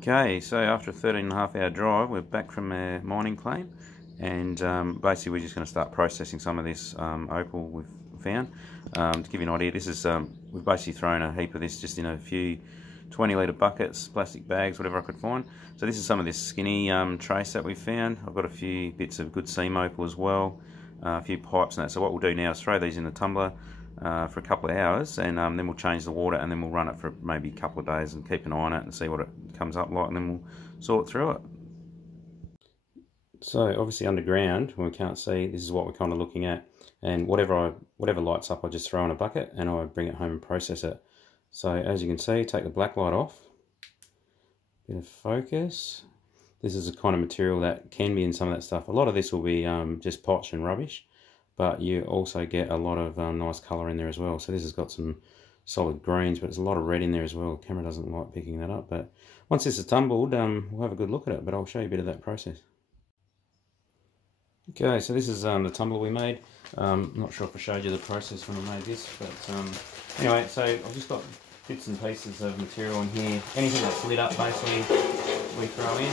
Okay, so after a 13.5 hour drive, we're back from our mining claim, and basically we're just going to start processing some of this opal we've found. To give you an idea, this is we've basically thrown a heap of this just in a few 20-litre buckets, plastic bags, whatever I could find. So this is some of this skinny trace that we've found. I've got a few bits of good seam opal as well, a few pipes and that. So what we'll do now is throw these in the tumbler for a couple of hours, and then we'll change the water, and then we'll run it for maybe a couple of days and keep an eye on it and see what it comes up like, and then we'll sort through it. So obviously underground, when we can't see, this is what we're kind of looking at, and whatever lights up, I just throw in a bucket and I bring it home and process it. So as you can see, take the black light off, bit of focus. This is the kind of material that can be in some of that stuff. A lot of this will be just potch and rubbish, but you also get a lot of nice colour in there as well. So this has got some solid greens, but there's a lot of red in there as well. The camera doesn't like picking that up, but once this is tumbled, we'll have a good look at it, but I'll show you a bit of that process. Okay, so this is the tumbler we made. I'm not sure if I showed you the process when I made this, but anyway, so I've just got bits and pieces of material in here. Anything that's lit up, basically, we throw in.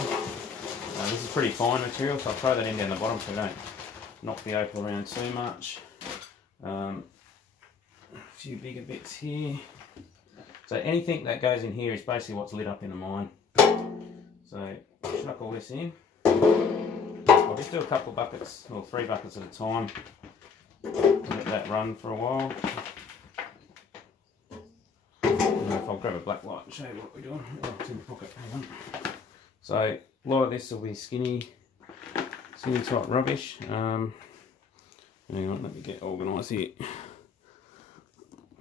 This is pretty fine material, so I'll throw that in down the bottom so we don't knock the opal around too much. A few bigger bits here. So anything that goes in here is basically what's lit up in the mine. So chuck all this in. I'll just do a couple of buckets, or 3 buckets at a time. Let that run for a while. If I'll grab a black light and show you what we're doing. Oh, it's in the pocket, hang on. So a lot of this will be skinny type rubbish. Hang on, let me get organised here.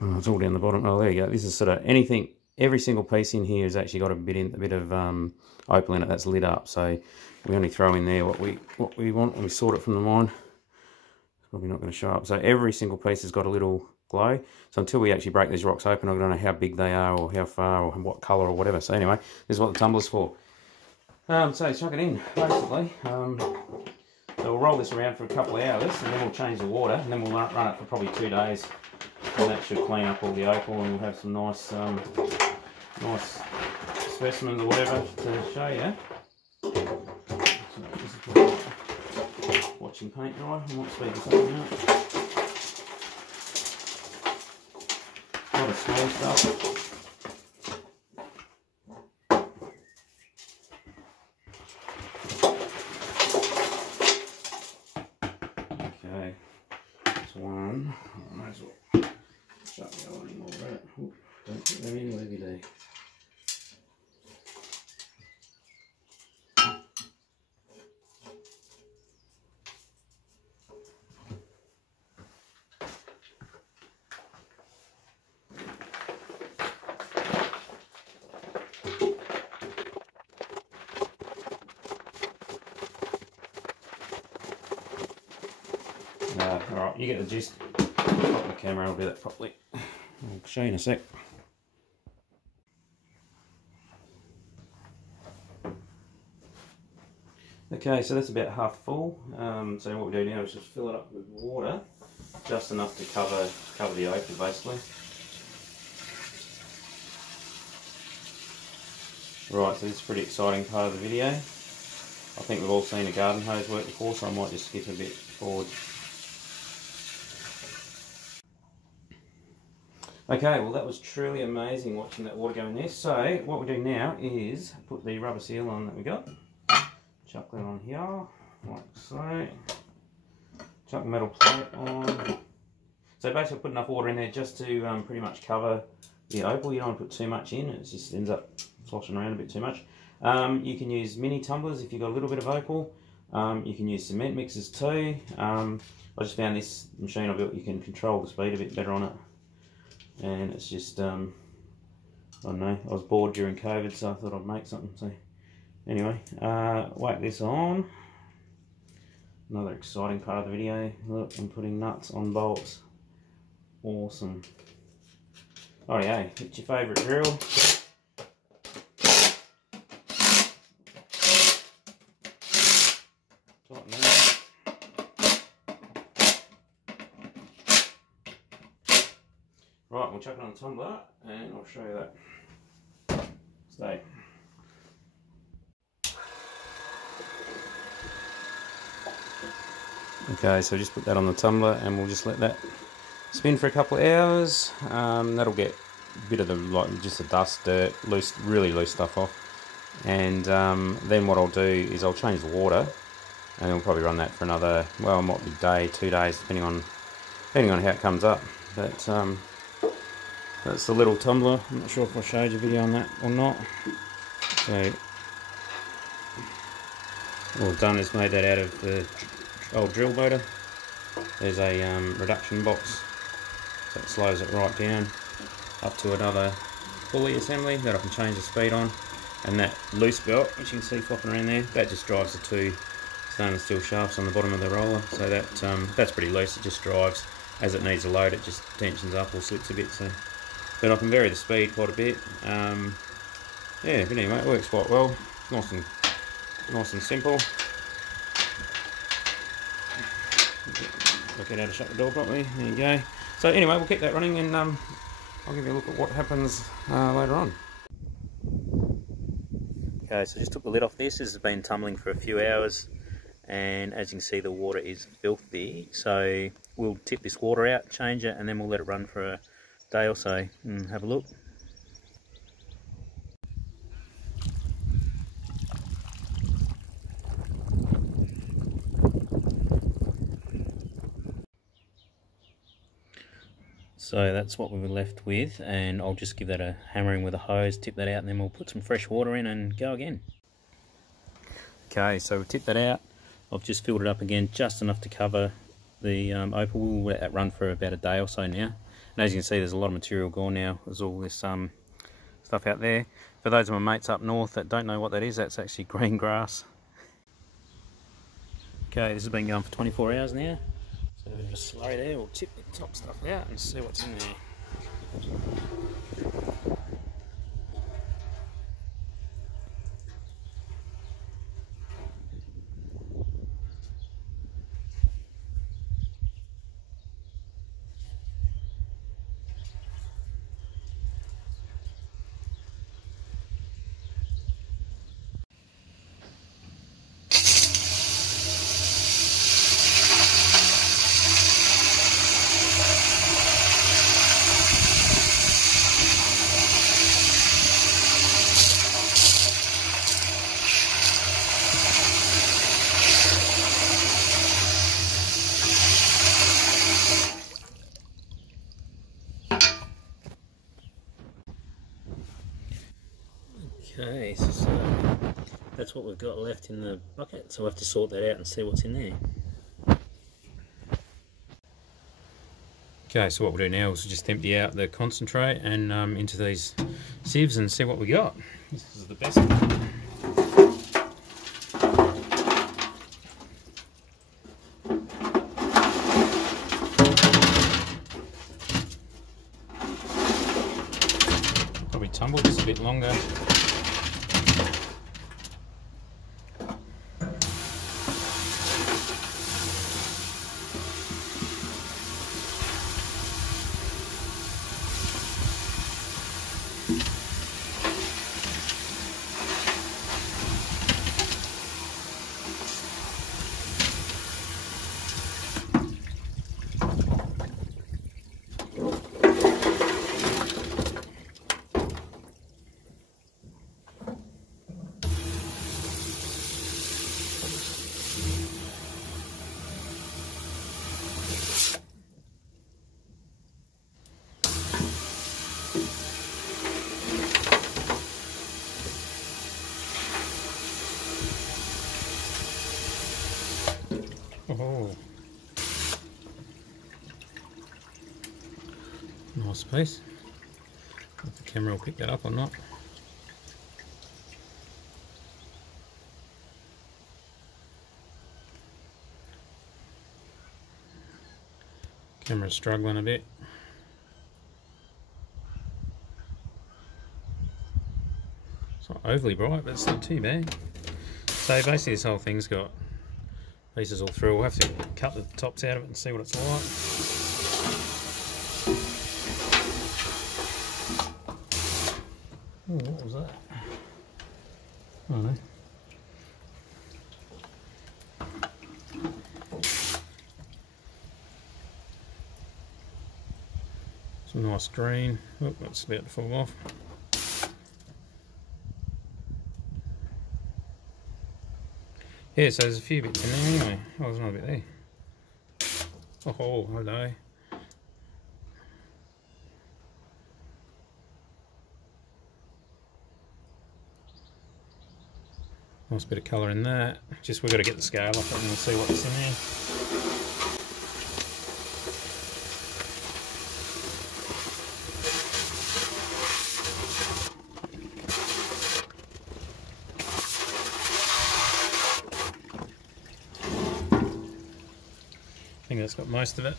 Oh, it's all down the bottom. Oh, there you go. This is sort of anything. Every single piece in here has actually got a bit of opal in it that's lit up. So we only throw in there what we want, and we sort it from the mine. It's probably not going to show up. So every single piece has got a little glow. So until we actually break these rocks open, I don't know how big they are, or how far, or what colour, or whatever. So anyway, this is what the tumbler's for. So chuck it in, basically. So we'll roll this around for a couple of hours, and then we'll change the water, and then we'll run it for probably 2 days, and that should clean up all the opal, and we'll have some nice specimens or whatever to show you. So this is watching paint dry. I might speed this up now. A lot of small stuff. Okay, that's one. I might as well shut the other one in more of that. Don't put them in, whatever you do. Alright, you get the gist. Pop the camera, I'll do that properly. I'll show you in a sec. Okay, so that's about half full. So what we do now is just fill it up with water, just enough to cover the opal, basically. Right, so this is a pretty exciting part of the video. I think we've all seen a garden hose work before, so I might just skip a bit forward. Okay, well that was truly amazing watching that water go in there. So what we do now is put the rubber seal on that we got. Chuck that on here, like so. Chuck the metal plate on. So basically put enough water in there just to pretty much cover the opal. You don't want to put too much in, it just ends up sloshing around a bit too much. You can use mini tumblers if you've got a little bit of opal. You can use cement mixers too. I just found this machine I built, you can control the speed a bit better on it. And it's just, I don't know, I was bored during COVID, so I thought I'd make something. So anyway, whack this on. Another exciting part of the video. Look, I'm putting nuts on bolts. Awesome. Alright, hit your favourite drill. Tighten that. Right, we'll chuck it on the tumbler and I'll show you that. Stay. Okay, so just put that on the tumbler and we'll just let that spin for a couple of hours. That'll get a bit of the, like, just the dust, dirt, loose, really loose stuff off. And then what I'll do is I'll change the water, and we'll probably run that for another, well, it might be a day, 2 days, depending on how it comes up. But that's the little tumbler. I'm not sure if I showed you a video on that or not. So all I've done is made that out of the old drill motor. There's a reduction box, so it slows it right down up to another pulley assembly that I can change the speed on. And that loose belt, which you can see flopping around there, that just drives the 2 stainless steel shafts on the bottom of the roller. So that that's pretty loose. It just drives as it needs to load. It just tensions up or slips a bit. So, but I can vary the speed quite a bit. Yeah, but anyway, it works quite well. Nice and simple. Work out how to shut the door properly. There you go. So anyway, we'll keep that running, and I'll give you a look at what happens later on. Okay, so just took the lid off this. This has been tumbling for a few hours, and as you can see, the water is filthy. So we'll tip this water out, change it, and then we'll let it run for a day or so and have a look. So that's what we were left with, and I'll just give that a hammering with a hose, tip that out, and then we'll put some fresh water in and go again. Okay, so we've tipped that out. I've just filled it up again, just enough to cover the opal. We'll let that run for about a day or so now. And as you can see, there's a lot of material gone now. There's all this stuff out there. For those of my mates up north that don't know what that is, that's actually green grass. Okay, this has been going for 24 hours now. So a bit of a slow there, we'll tip the top stuff out and see what's in there. Okay, so that's what we've got left in the bucket, so we'll have to sort that out and see what's in there. Okay, so what we'll do now is just empty out the concentrate and into these sieves and see what we got. This is the best one. Probably tumble this a bit longer. Oh, nice piece. If the camera will pick that up or not. Camera's struggling a bit. It's not overly bright, but it's not too bad. So basically this whole thing's got pieces all through. We'll have to cut the tops out of it and see what it's like. Oh, what was that? I don't know. Some nice green. Oh, that's about to fall off. Yeah, so there's a few bits in there anyway. Oh, there's another bit there. Oh, hello. Nice bit of colour in that. Just we've got to get the scale off it and we'll see what's in there. I think that's got most of it.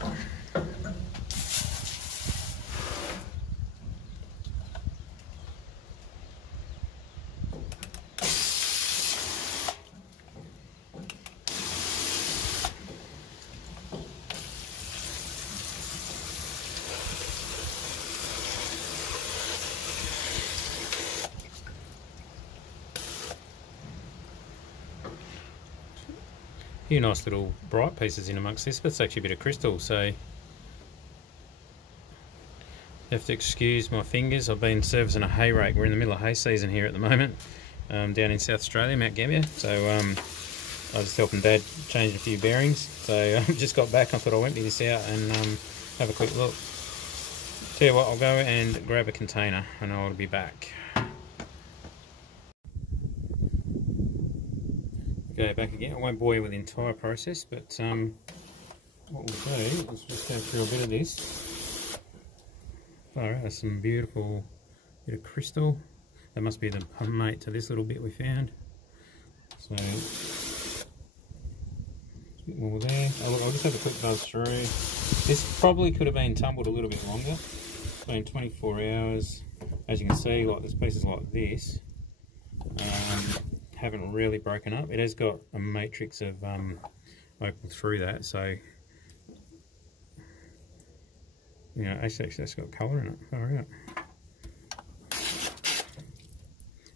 A few nice little bright pieces in amongst this, but it's actually a bit of crystal, so you have to excuse my fingers. I've been servicing a hay rake. We're in the middle of hay season here at the moment, down in South Australia, Mount Gambier. So I was just helping Dad change a few bearings. So I just got back. I thought I'll empty this out and have a quick look. Tell you what, I'll go and grab a container and I'll be back. Go back again. I won't bore you with the entire process, but what we'll do is just go through a bit of this. Alright, there's some beautiful bit of crystal. That must be the mate to this little bit we found. So a bit more there. I'll just have a quick buzz through. This probably could have been tumbled a little bit longer. It's been 24 hours. As you can see, like there's pieces like this. Haven't really broken up. It has got a matrix of opal through that, so you know, actually that's got colour in it. Alright.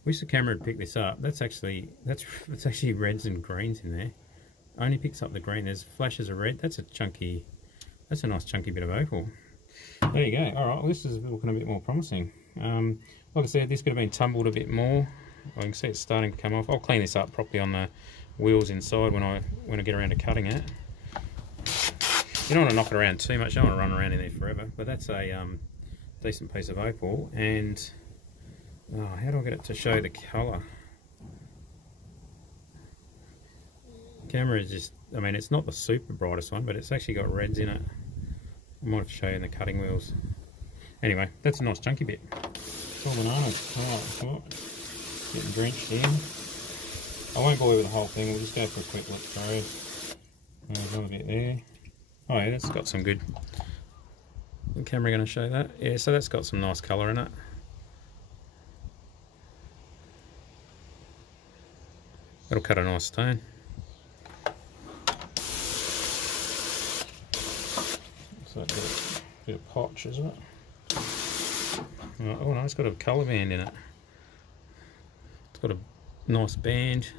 Wish the camera would pick this up. That's actually reds and greens in there. Only picks up the green. There's flashes of red. That's a nice chunky bit of opal. There you go. Alright, well, this is looking a bit more promising. Like I said, this could have been tumbled a bit more. I can see it's starting to come off. I'll clean this up properly on the wheels inside when I get around to cutting it. You don't want to knock it around too much. You don't want to run around in there forever. But that's a decent piece of opal. And how do I get it to show the colour? Camera is just, I mean, it's not the super brightest one, but it's actually got reds in it. I might have to show you in the cutting wheels. Anyway, that's a nice chunky bit. It's all bananas. Alright, getting drenched in. I won't bore you with the whole thing, we'll just go for a quick look through. There's another bit there. Oh yeah, that's got some good... The camera going to show that? Yeah, so that's got some nice colour in it. It'll cut a nice stone. So that's a bit of potch, isn't it? Oh no, it's got a colour band in it. It's got a nice band.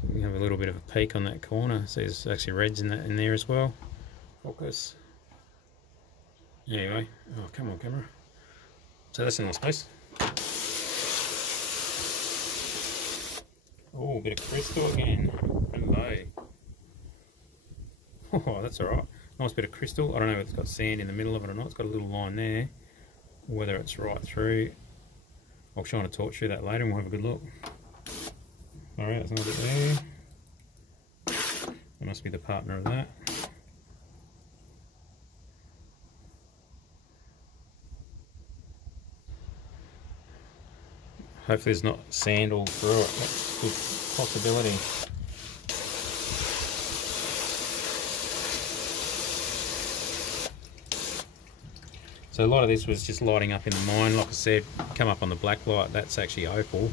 So we have a little bit of a peak on that corner. So there's actually reds in there as well. Focus. Anyway, oh come on camera. So that's a nice piece. Oh, a bit of crystal again. Hello. Oh, that's alright. Nice bit of crystal. I don't know if it's got sand in the middle of it or not. It's got a little line there. Whether it's right through. I'll shine a torch through that later and we'll have a good look. Alright, there's another bit there. That must be the partner of that. Hopefully there's not sand all through it. That's a good possibility. So a lot of this was just lighting up in the mine. Like I said, come up on the black light, that's actually opal.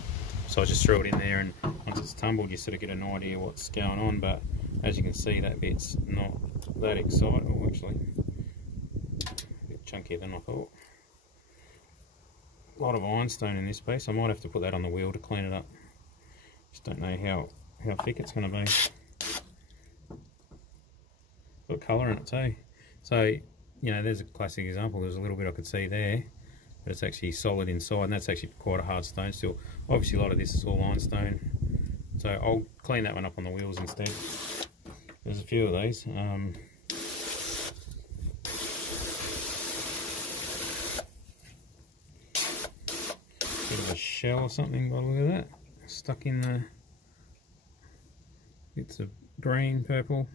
So I just threw it in there, and once it's tumbled you sort of get an idea what's going on. But as you can see, that bit's not that exciting. Actually, a bit chunkier than I thought. A lot of ironstone in this piece. I might have to put that on the wheel to clean it up. Just don't know how thick it's going to be. Got colour in it too. So you know, there's a classic example. There's a little bit I could see there, but it's actually solid inside, and that's actually quite a hard stone still. Obviously a lot of this is all limestone, so I'll clean that one up on the wheels instead. There's a few of these. Bit of a shell or something by the look of that, stuck in the bits of green, purple.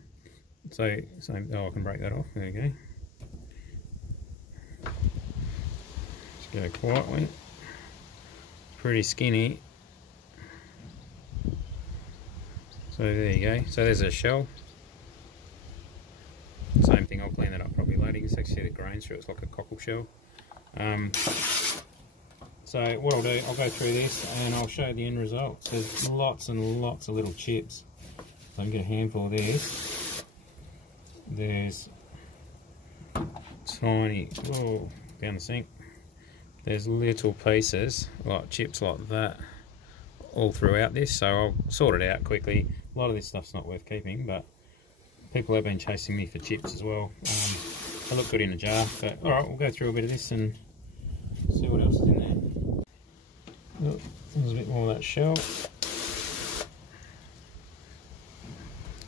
So, oh, I can break that off. There you go. Just go quietly. Pretty skinny. So there you go. So there's a shell. Same thing. I'll clean that up probably later. You can actually see the grains through. It's like a cockle shell. So what I'll do, I'll go through this and I'll show you the end results. There's lots and lots of little chips. So I can get a handful of this. There's tiny, oh, down the sink. There's little pieces, like chips like that, all throughout this. So I'll sort it out quickly. A lot of this stuff's not worth keeping, but people have been chasing me for chips as well. They look good in a jar, but alright, we'll go through a bit of this and see what else is in there. Oh, there's a bit more of that shell.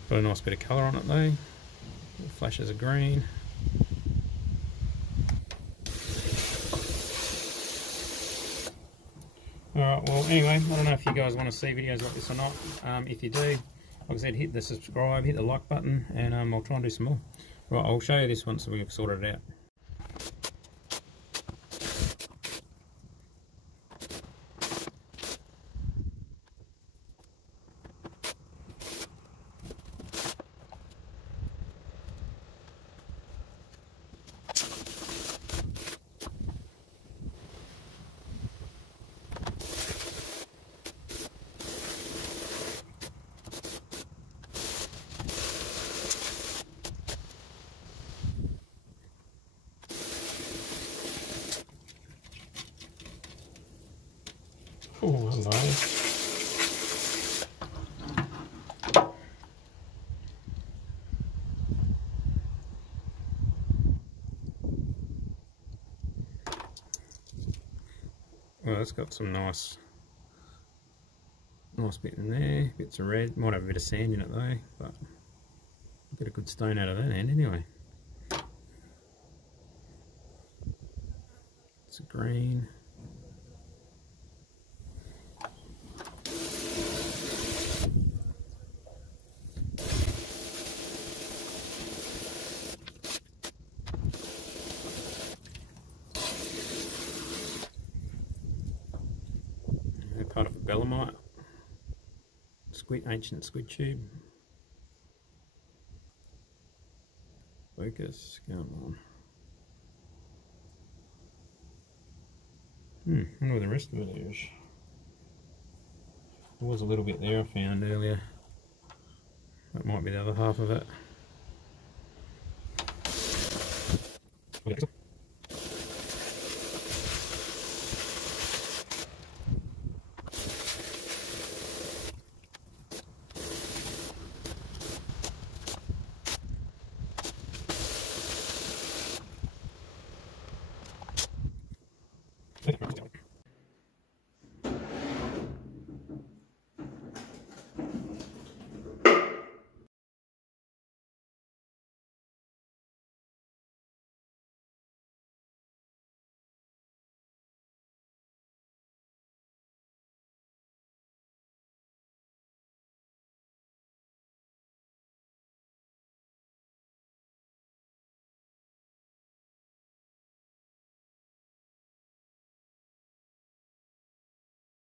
Got a nice bit of colour on it though. Flashes of green. Alright, well anyway, I don't know if you guys want to see videos like this or not. If you do, like I said, hit the subscribe, hit the like button, and I'll try and do some more. Right, I'll show you this once we've sorted it out. Oh, hello. Well, it's got some nice bit in there, bits of red. Might have a bit of sand in it though, but get a good stone out of that end anyway. It's a green. Part of a belemite, ancient squid tube. Focus, come on. I wonder what the rest of it is. There was a little bit there I found earlier. That might be the other half of it.